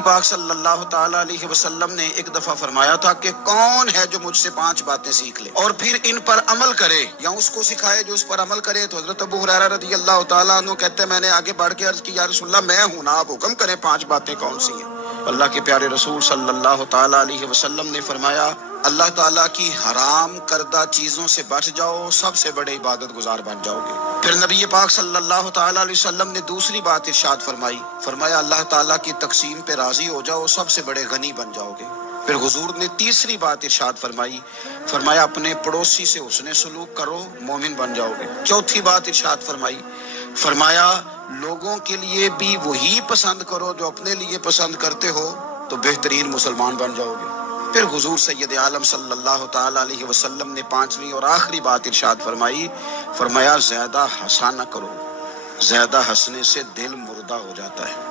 نبی پاک صلی اللہ تعالی علیہ وسلم نے ایک دفعہ فرمایا تھا کہ کون ہے جو مجھ سے 5 باتیں سیکھ لے اور پھر ان پر عمل کرے یا اس کو سکھائے جو اس پر عمل کرے؟ تو حضرت ابو ہریرہ رضی اللہ تعالیٰ عنہ کہتے ہیں میں نے آگے بڑھ کے عرض کی یا رسول اللہ میں ہوں نا، آپ حکم کریں 5 باتیں کون سی ہیں؟ اللہ کے پیارے رسول صلی اللہ تعالی علیہ وسلم نے فرمایا اللہ تعالیٰ کی حرام کردہ چیزوں سے بچ جاؤ، سب سے بڑے عبادت گزار بن جاؤ گے۔ پھر نبی پاک صلی اللہ تعالی علیہ وسلم نے دوسری بات ارشاد فرمایا اللہ تعالیٰ کی تقسیم پہ راضی ہو جاؤ، سب سے بڑے غنی بن جاؤ گے۔ پھر حضور نے تیسری بات ارشاد فرمایا اپنے پڑوسی سے حسن سلوک کرو، مومن بن جاؤ گے۔ چوتھی بات ارشاد فرمایا لوگوں کے لیے بھی وہی پسند کرو جو اپنے لیے پسند کرتے ہو، تو بہترین مسلمان بن جاؤ گے۔ پھر حضور سید عالم صلی اللہ تعالی علیہ وسلم نے 5ویں اور آخری بات ارشاد فرمایا زیادہ ہنسا نہ کرو، زیادہ ہنسنے سے دل مردہ ہو جاتا ہے۔